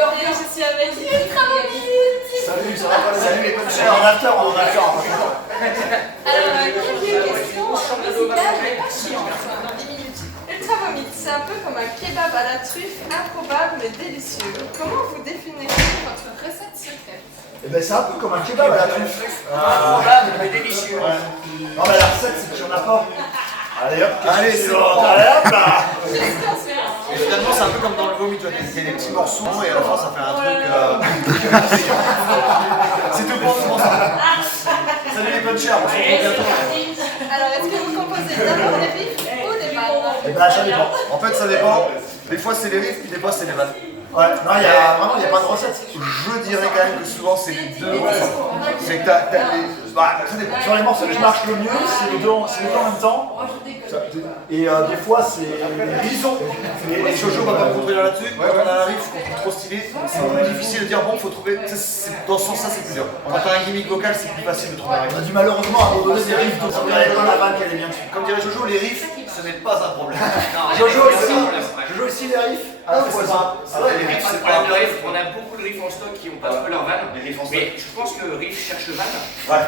Aujourd'hui, je suis avec Ultra Mobile. Salut, ça va pas? Salut les punchers. On en a peur, on en a peur. Alors, quelques questions musicales, mais pas chiantes, dans 10 minutes. Ultra Vomite, c'est un peu comme un kebab à la truffe, improbable mais délicieux. Comment vous définirez votre recette secrète? Eh ben c'est un peu comme un kebab à la truffe. Improbable mais délicieux. Non mais la recette c'est qu'il n'y en a pas. Allez hop, allez c'est bon. Allez hop là. Et finalement, c'est un peu comme dans le vomi, tu vois, il y a des petits morceaux et à la fin ça fait un truc. C'est tout pour nous. Salut les punchers, on se retrouve bientôt. Alors, est-ce que vous composez d'abord les riffs ou les balles? Eh ben ça dépend. En fait, ça dépend. Des fois c'est les riffs, puis des fois c'est les vannes. Ouais, non, il y a vraiment il n'y a pas de recette. Je dirais quand même que souvent c'est les deux ensemble. C'est que t'as les. Bah, ça dépend. Sur les morceaux que je marche le mieux, c'est les deux en même temps. Et des fois c'est les Disons, et Jojo va pas me contredire là-dessus, quand on a un riff qu'on trouve trop stylé, c'est plus difficile de dire bon, faut trouver. Dans ce sens-là, c'est plus dur. Quand t'as un gimmick vocal, c'est plus facile de trouver un riff. on a dû malheureusement abandonner des riffs, donc ça veut dire la vanne qu'elle est bien dessus. Comme dirait Jojo, les riffs, ce n'est pas un problème. Jojo ici les riffs. Ah, c'est ça. C'est vrai, les riffs, C'est c'est pas pas de riff, on a beaucoup de riffs en stock qui n'ont pas trouvé leur vanne. Les riffs en stock. Mais je pense que riff cherche vanne. Ouais.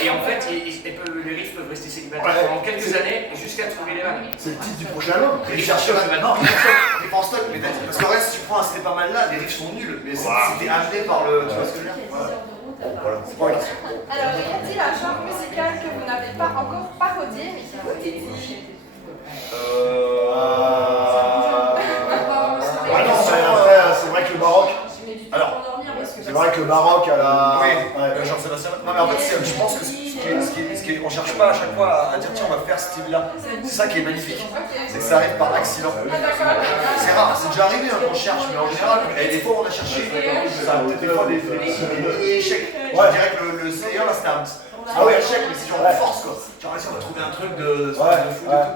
Et en fait, les riffs peuvent rester célibataires Ouais. pendant quelques années jusqu'à trouver les vannes. C'est le titre du prochain album. Les chercheurs, non, riffs en stock, mais parce que reste, si tu prends un C'était pas mal là, les riffs sont nuls, mais c'était amené par le. Tu vois ce que je veux dire? Voilà, c'est pas une question. Alors, y a-t-il un genre musical que vous n'avez pas encore parodié mais qui vous titille? Ouais, non, mais après, c'est vrai que le baroque. Alors, c'est vrai que le baroque à la. Oui, Ouais. Jean-Sébastien. Non, mais en fait, je pense que on cherche pas à chaque fois à dire tiens, on va faire ce style-là. C'est ça qui est magnifique. C'est que ça arrive par accident. C'est rare, c'est déjà arrivé qu'on cherche, mais en général, et des fois on a cherché, ça a peut-être des fois des échecs. Je dirais que le Slayer là c'était un échec, mais c'est genre en force quoi. Genre on va trouver un truc de fou et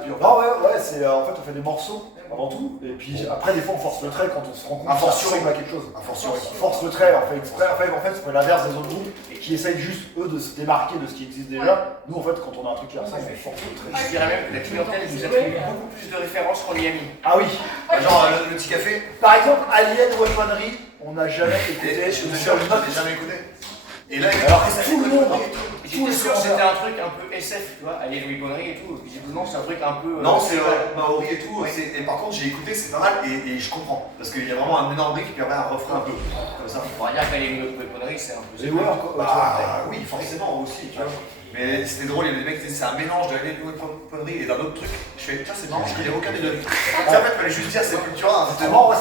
tout. Non, ouais, c'est en fait on fait des morceaux avant tout, et puis après des fois on force le trait quand on se rend compte qu'on ressemble à quelque chose. Un fortiori. On force le trait, on fait exprès, en fait c'est l'inverse des autres groupes qui essayent juste eux de se démarquer de ce qui existe déjà. Nous en fait quand on a un truc qui ressemble, on force le trait. Je dirais même que la clientèle nous attribue beaucoup plus de références qu'on y a mis. Ah oui. Genre le petit café. Par exemple, Alien Weaponry, on n'a jamais écouté. Je te jure, je l'ai jamais écouté. Et là, Alors que tout le monde. J'étais sûr que c'était un truc un peu SF, tu vois, Alien Weaponry et tout. Visiblement, c'est un truc un peu. non, c'est Maori et tout. Et par contre, j'ai écouté, c'est pas mal et je comprends. Parce qu'il y a vraiment un énorme brick qui permet un refrain un peu comme ça. On va dire qu'Alien Weaponry, c'est un peu. Et ouais, encore. Bah oui, forcément aussi, tu vois. Mais c'était drôle, il y avait des mecs qui disaient c'est un mélange de la Weaponry et d'un autre truc. Je fais tiens, c'est marrant, je connais aucun des deux. En fait, il fallait juste dire c'est Sepultura. C'est marrant, ouais,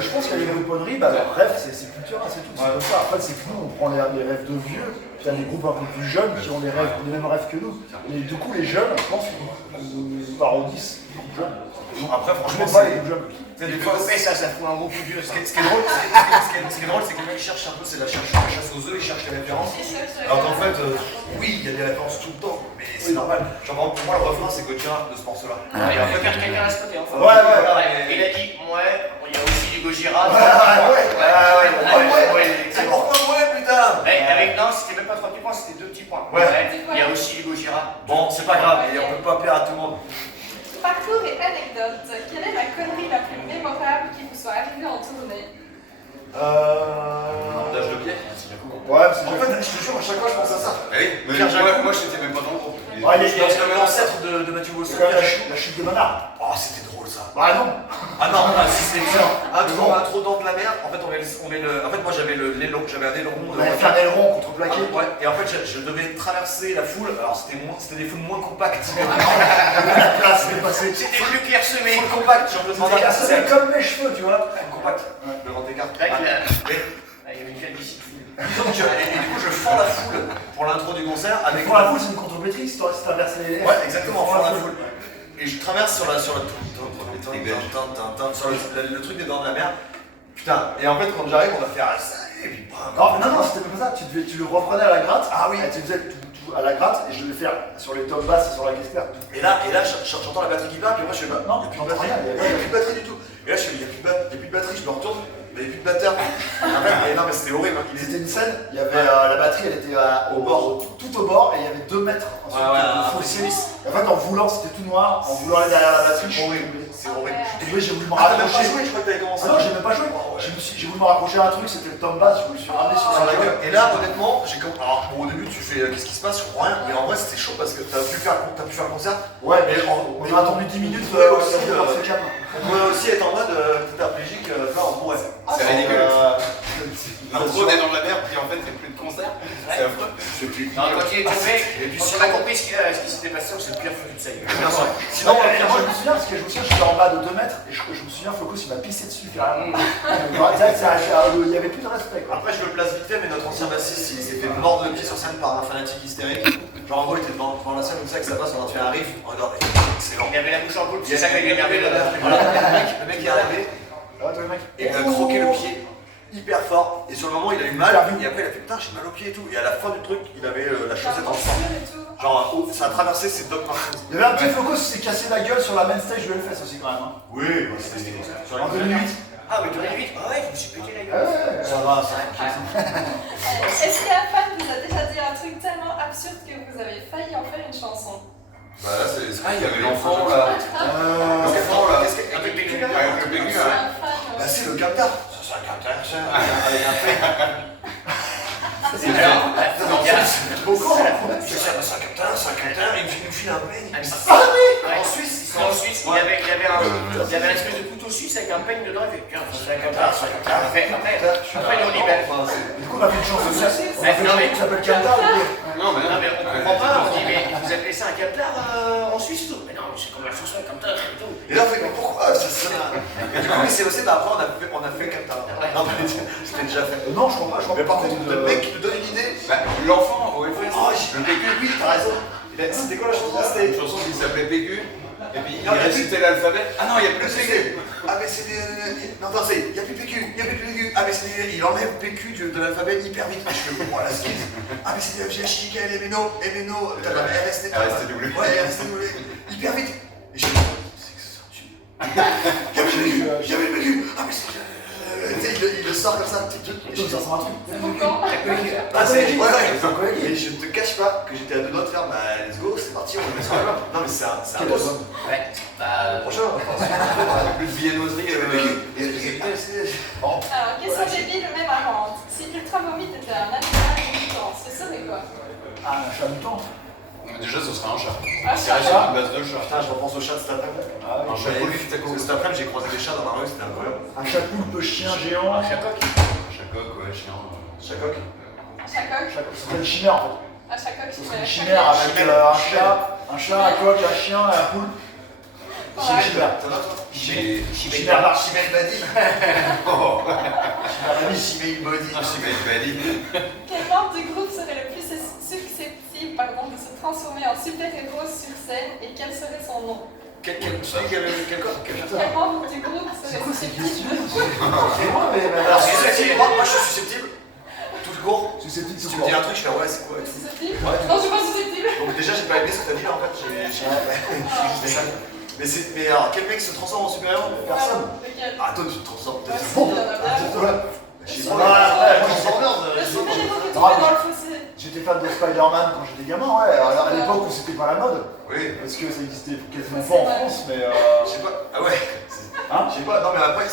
je pense qu'Alien Weaponry, bah, leur rêve c'est Sepultura, c'est tout. C'est comme ça. Après, c'est que nous, on prend les rêves de vieux. Puis il y a des groupes un peu plus jeunes qui ont les mêmes rêves que nous. Et du coup, les jeunes, je pense qu'ils parodissent les groupes jeunes. Après, Je franchement, n'aime pas les groupes jeunes. des fois, Ça fout un gros coup de vieux. ce qui est drôle, c'est que les mecs cherchent un peu, c'est la chasse aux œufs, ils cherchent les références. Alors qu'en fait, oui, il y a des références tout le temps, mais c'est normal. Genre, par exemple, pour moi, le refrain, c'est Gojira de ce morceau-là. Il a fait faire quelqu'un à ce côté, enfin. Ouais. Il a dit, il y a aussi du Gojira. C'est pourquoi ouais, putain. Non, c'était même pas 3 petits points, c'était 2 petits points. Ouais. Il y a aussi du Gojira. Bon, c'est pas grave, et on peut pas plaire à tout le monde. Parcours et anecdote. Quelle est la connerie la plus mémorable qui vous soit arrivée en tournée? L'âge de pied. Ouais, En fait, je te jure, à chaque fois, je pense à ça. Oui, mais moi, je n'étais même pas dans le groupe. Ouais, il y a l'ancêtre de Mathieu Bosso. quand même la chute de Manard. Oh, c'était drôle ça. Bah non. Ah non, si c'est excellent. Trop dans de la mer. En fait, en fait, moi j'avais un aileron. On avait fait un aileron contreplaqué. Ouais, et en fait, je devais traverser la foule. Alors, c'était des foules moins compactes. La place est passée. C'était plus clairsemé. Foule compacte, j'en peux demander à C'est comme mes cheveux, tu vois. compact, le grand écart. Il y avait une calvitie. Disons que et du coup, je fends la foule pour l'intro du concert avec. Pour la foule, c'est une contre-maîtrise, toi, si traverses les. Ouais, exactement, fends la foule. Et je traverse sur le truc des dents de la mer. Putain, et en fait, quand j'arrive, on va faire ça, et puis bam. Non, c'était pas ça. Tu le reprenais à la gratte. Ah oui. Et tu faisais tout à la gratte, et je devais faire sur les tomes basses et sur la caisse claire. Et là, j'entends la batterie qui va, puis moi je fais bah, Non, il n'y a plus de t'entends batterie. rien, Il n'y a plus de batterie du tout. Et là, je fais, il n'y a plus de batterie, je me retourne, mais il n'y a plus de batteur. Non, mais c'était horrible. C'était une scène, il y avait la batterie, elle était au bord, tout au bord, et il y avait 2 mètres ensuite de fossé. En fait, en voulant, c'était tout noir, en voulant aller derrière la batterie, C'est horrible. j'ai voulu me Ah, t'as même pas rapprocher. joué, je crois que t'avais commencé. Ah non, j'ai même pas joué. J'ai voulu me raccrocher à un truc, c'était le tom bass, je me suis ramené sur la gueule. Et là, honnêtement, j'ai compris. Alors, bon, au début, tu fais qu'est-ce qui se passe, je comprends rien. Mais en vrai, c'était chaud parce que t'as pu faire le concert. Ouais, mais on a attendu 10 minutes on pouvait aussi, c'est calme. on pouvait aussi être en mode tétraplégique, là, on pourrait. C'est ridicule. L'intro, on est dans la merde, puis en fait, il n'y a plus de concert. C'est affreux. Non, quand il est tombé, quand on a compris ce qui s'était passé, on s'est bien foutu de sa gueule. Sinon, moi je me souviens, parce que je me souviens, j'étais en bas de 2 mètres et je me souviens, Flocos il m'a pissé dessus carrément. Il n'y avait plus de respect quoi. Après, je le place vite fait, mais notre ancien bassiste, il s'est fait mordre le pied sur scène par un fanatique hystérique. Genre, en gros, il était devant la scène comme ça, que ça passe, on a fait un riff, on regarde, excellent. Il avait la bouche en boule, c'est ça qui a énervé le Le mec est arrivé, et il a croqué le pied hyper fort, et sur le moment il a eu mal, et après il a fait putain j'ai mal au pied et tout, et à la fin du truc il avait la chaussette en sang. Genre ça a traversé ses Doc Martens. Il y avait un petit Flocos qui s'est cassé la gueule sur la main stage de Hellfest aussi quand même. Hein. Oui, bah, c'est En 2008. Ah, mais 2008, ah ouais, je me suis pété la gueule. ça va, ça va. Est-ce qu'un fan vous a déjà dit un truc tellement absurde que vous avez failli en faire une chanson? Bah là, c'est. Ah, il y avait l'enfant là. L'enfant là. Avec le PQ là. Avec le PQ là. Bah c'est le captar. C'est un captar, ça. Avec un fait. C'est bien. Beaucoup. C'est un captar, il nous file un peigne. En Suisse, il y avait un espèce de couteau suisse avec un peigne dedans, il fait tiens, c'est un captar. Après, ils ont libéré. Du coup on a fait une chanson aussi. On a fait une Non, mais- chanson qui s'appelle Captar. Non, mais Non, mais on comprend pas, on dit, mais vous appelez ça un captar en Suisse et tout? Mais non, c'est comme la chanson captar et tout. Et là on fait mais pourquoi ça sonne. Du coup c'est aussi, bah après on a fait captar. Non mais c'était déjà fait. Non, je crois pas, je crois Mais pas. par contre, le mec qui nous donne une idée. bah, l'enfant au FS, Oh, le PQ, oui, t'as raison. C'était quoi la chanson? c'était une chanson qui s'appelait PQ. Et puis il récitait l'alphabet. Ah non, il n'y a plus de PQ. Ah mais c'est des... Non, attends, il n'y a plus PQ, il n'y a plus PQ. Ah mais c'est des... Il enlève PQ de l'alphabet hyper vite. Je fais, oh la skills. Ah mais c'est des FGH, MNO, t'as la RST. RSTW. Ouais, RSTW. Hyper vite. Et je fais, c'est que c'est sorti. Il y avait le PQ. Ah mais c'est... Tu sais, il le sort comme ça. Et je Ça dis, ressemble à un truc. C'est pourquoi? ah c'est... Ouais. Et je ne te cache pas que j'étais à 2 doigts de faire, bah let's go, c'est parti, on le met sur l'album. Non mais c'est un boss. Ouais, bah. Prochain. Plus de viennoiserie. Alors, question débile mais marrante. Si Ultra Vomit était un animal mutant, ce serait quoi? Ah, un chat mutant. Déjà, ce sera un chat. Un C'est chat. à base de chat. Putain, je repense au chat de cet après-midi. Un chat poulpe. Parce que cet après-midi, j'ai croisé des chats dans la rue, c'était incroyable. Un chat poulpe chien géant. Un chacoc. Chat coq, ouais, chien. Chacoc. Un chacoc. Ça s'appelle une chimère en fait. Un chacoc, Ça serait une chimère avec un chat, un coq, un chien et un poulpe. C'est une chimère. Ça va toi? Chimère par Chimel Badi. Oh, Chimel Body. un chimel badi. Quel membre du groupe serait le plus susceptible de se transformer en super-héros sur scène et quel serait son nom? Quel corps? Quel membre du groupe serait susceptible C'est moi, mais. Alors, susceptible, moi je suis susceptible. Tout court. Susceptible, Si tout tu me dis un truc, je fais ouais, c'est quoi et tout. Susceptible? Ouais. Non, je suis pas susceptible. Donc déjà, j'ai pas aimé ce que t'as dit là en fait. J'ai ça. Mais alors, quel mec se transforme en super-héros? Personne. Lequel? Ah, toi, tu te transformes peut-être. Bon, Il y en a plein. Je sais pas. Transformers. Le super-héros que tu mets dans le fossé. J'étais fan de Spider-Man quand j'étais gamin, ouais. Alors, à l'époque où c'était pas la mode, Oui. parce que ça existait quasiment pas en France, mais. Je sais pas. Ah ouais. Hein? Je sais pas. Non, mais après,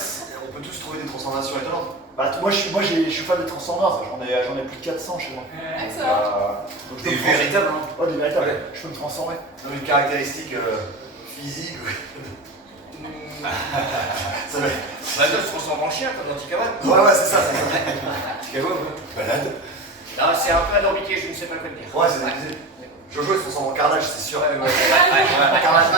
on peut tous trouver des transformations étonnantes. Bah, moi, je suis fan des Transformers, j'en ai plus de 400 chez moi. Excellent. Donc, je Des peux me trans- véritables, hein. Ouais, des véritables. Ouais. Je peux me transformer. Dans une caractéristique physique. Ça va. Bah, toi, tu te transformes en chien comme dans Tikawad. Ouais, c'est ça. Balade. Non, c'est un peu alambiqué, je ne sais pas quoi te dire. Ouais, c'est déguisé. Jojo, il se transforme en carnage, c'est sûr. Carrelage.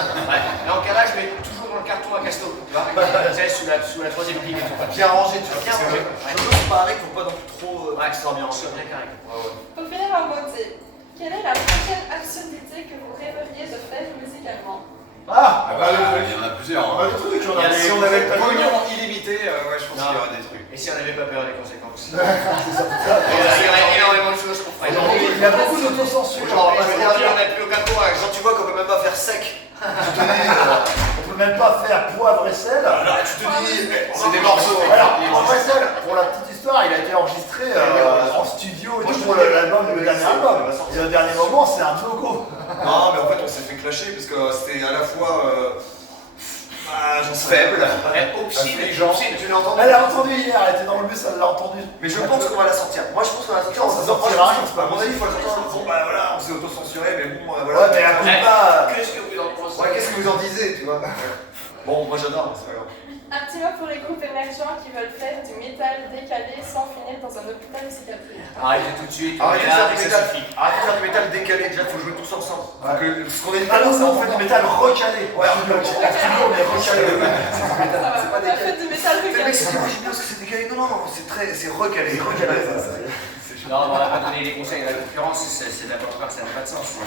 Non, carrelage, mais toujours dans le carton à Casto. Tu vois, tu sais, sous la troisième ligne et tout. Bien rangé, tu vois. Bien parce que rangé. Jojo, c'est pareil, faut pas non plus trop Sur bien bien carré. Pour finir en beauté, quelle est la prochaine absurdité que vous rêveriez de faire musicalement? Ah! Ah bah, il y en a plusieurs. On a Hein. des trucs, on Il y a a si on avait pas pognon illimité, ouais, je pense qu'il y aurait des trucs. Et si on n'avait pas peur des conséquences? C'est ça, c'est ça. Il y aurait énormément de choses qu'on ferait. Il y a beaucoup d'autocensure. Genre, Je veux dire, on n'a plus aucun courage. Genre, tu vois qu'on peut même pas faire sec. On peut même pas faire poivre et sel. Là, tu te dis, C'est des morceaux. Alors, poivre et sel, pour la petite histoire, il a été enregistré en studio et Moi, tout je pour te dis, l'album, le dernier album. Et le dernier moment, c'est un no-go. Non, mais en fait, on s'est fait clasher parce que c'était à la fois. J'en sais faible. Obscene, Affligeant. obscene. Tu l'as entendu? Elle a entendu hier, elle était dans le bus, elle l'a entendu. Mais je pense qu'on va la sortir. Moi je pense qu'on va la sortir. On Ça s'en sortira, sortira. c'est pas À mon avis, il faut la sortir. Bon bah voilà, on s'est auto-censuré, mais bon voilà. Ouais, mais à coup pas. Qu'est-ce que vous en pensez? Ouais, qu'est-ce que vous en disiez, tu vois? Bon, moi j'adore, c'est pas grave. Un petit mot pour les groupes émergents qui veulent faire du métal décalé sans finir dans un hôpital psychiatrique. Arrêtez tout de suite. Arrêtez de là, faire du ça métal. suffit. Arrêtez de faire du métal décalé, déjà faut jouer tous ensemble. Ouais. Donc, ce qu'on est Ah non, c'est non, en on fait fait du métal recalé. Ouais, on est recalé. Ça va, pas on a fait du métal Mais décalé. mec, c'est moi je pense que c'est décalé. Non, non, c'est recalé. Recalé, ça. Non, on va pas donner les conseils. La concurrence, c'est d'abord que ça n'a pas de sens.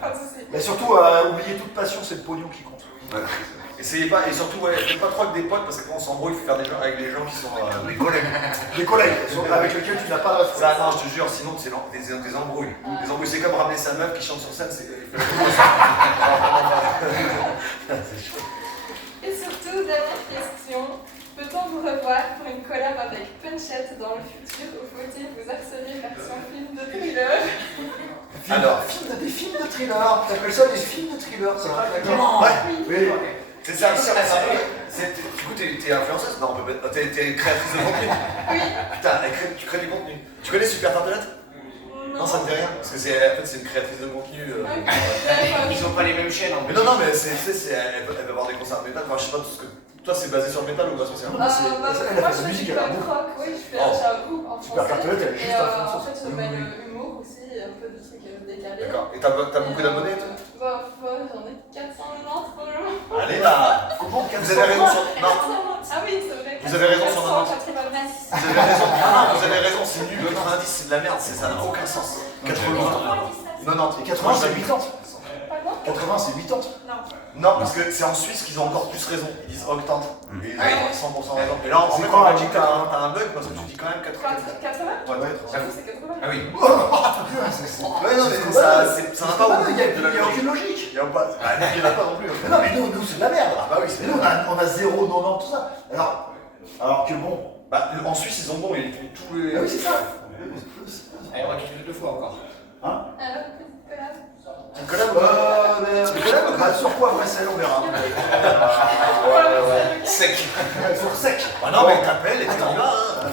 Pas de soucis. Mais surtout, oubliez toute passion, c'est le pognon qui compte. Essayez pas, et surtout, ouais, faites pas trop avec des potes parce que quand on s'embrouille, il faut faire des gens avec des gens qui sont des collègues. Des collègues avec lesquels tu n'as pas de Ça, non, je te jure, sinon c'est des embrouilles. Des embrouilles, c'est comme ramener sa meuf qui chante sur scène, c'est. Et surtout, dernière question. Peut-on vous revoir pour une collab avec Punchette dans le futur ou faut-il vous harceler version film de thriller? Alors, Des films de thriller. T'appelles ça des films de thriller, c'est vrai? ouais, Oui. c'est ça, du coup, t'es influenceuse? Non, on peut pas. T'es créatrice de contenu? Oui. Putain, tu crées du contenu. Tu connais Super Tartelette? Non, ça ne dit rien. Parce que c'est une créatrice de contenu. Ils ont pas les mêmes chaînes en Mais plus. non, mais elle va avoir des concerts de métal. Enfin, je sais pas tout ce que. Toi, c'est basé sur le métal ou pas spécialement? Elle a fait moi, de la je fais musique, du elle a punk beaucoup. rock, oui, je fais Oh. un groupe en Super français. Tartelette, elle est juste Et influenceuse. en fait, je mets humour aussi, un peu de trucs décalés. D'accord. Et t'as beaucoup d'abonnés, toi? J'en ai 490 pour le moment. Allez là! Comment Vous avez raison sur. Non, Ah oui, c'est vrai. Vous avez raison sur 90. 490. vous avez raison. Non, vous avez raison, c'est nul. 90, c'est de la merde, ça n'a aucun sens. 80. 90. Et 80, c'est 80. Pardon? 80, c'est 80. Non, parce que c'est en Suisse qu'ils ont encore plus raison. Ils disent octante. Et ils ont 100% raison. Et là, en C'est fait, quoi, en Belgique, t'as un bug parce que tu dis quand même 80. 80? Ouais, J'avoue, c'est 80. Ah oui. Ouais, non, mais ça n'a pas Il n'y a aucune logique. Il n'y a pas. Ah, il n'y en a pas non plus. Mais non, mais nous c'est de la merde. Ah bah oui, c'est Mais nous, on a 0, 90, tout ça. Alors que bon. Bah, en Suisse, ils ont bon, ils font tous les. Ah oui, c'est ça. Allez, on va quitter 2 fois encore. Hein? Alors, petite collab. Tu connais Sur quoi, ouais, ça, on verra. Sec. Sur sec. Ah non, mais t'appelles et tu y vas, hein.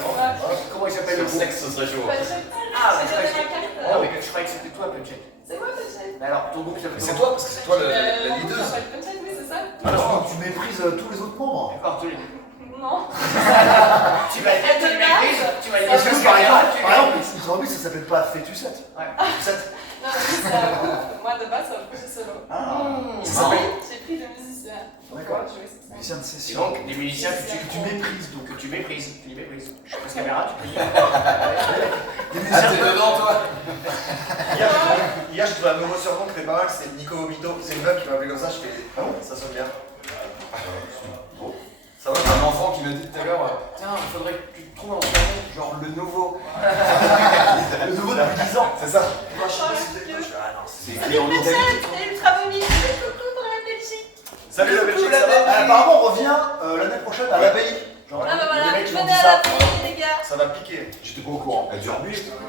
Comment il s'appelle le sexe, ce serait chaud. Ah, mais je je donne ma carte. Ah, mais je croyais que c'était toi, Punchette. C'est moi, Punchette. Mais alors, ton groupe s'appelle C'est toi, parce que c'est toi la Mon groupe leaduse. s'appelle Punchette, oui, c'est ça? Alors, tu méprises tous les autres membres. D'accord, tous les deux. Non. Tu vas dire, tu méprises, tu vas dire. Parce que par exemple, aujourd'hui, ça s'appelle pas Fétucette. Ouais. Fétucette. Non, c'est ça. Moi, de base, c'est un projet solo. J'ai pris des musiciens. D'accord. Pour jouer sur scène. Musicien de Et session. donc, des musiciens que Tu méprises donc. tu méprises. Tu les méprises. Je passe caméra, tu peux dire. Des musiciens de dedans, toi? Hier, je trouvais un nouveau surnom qui était pas mal, c'est Nico Vomito. C'est une meuf qui m'a appelé comme ça, je fais. Ah bon? Ça sonne bien. Ça va? Un enfant qui m'a dit tout à l'heure, tiens, il faudrait que tu te trouves un surnom, genre le nouveau. Le nouveau depuis 10 ans. C'est ça. On change de lieu. Ah non, c'est C'est Salut écrit en Italie. Punchette, c'est Ultra Vomi. Coucou pour la Belgique. Salut la Belgique, ça va? Apparemment, on revient l'année prochaine à l'abbaye. Genre, Ah bah les voilà, mecs qui m'ont venez dit à la ça. fin, les gars. Ça va piquer. J'étais pas au courant. Elle dure mieux.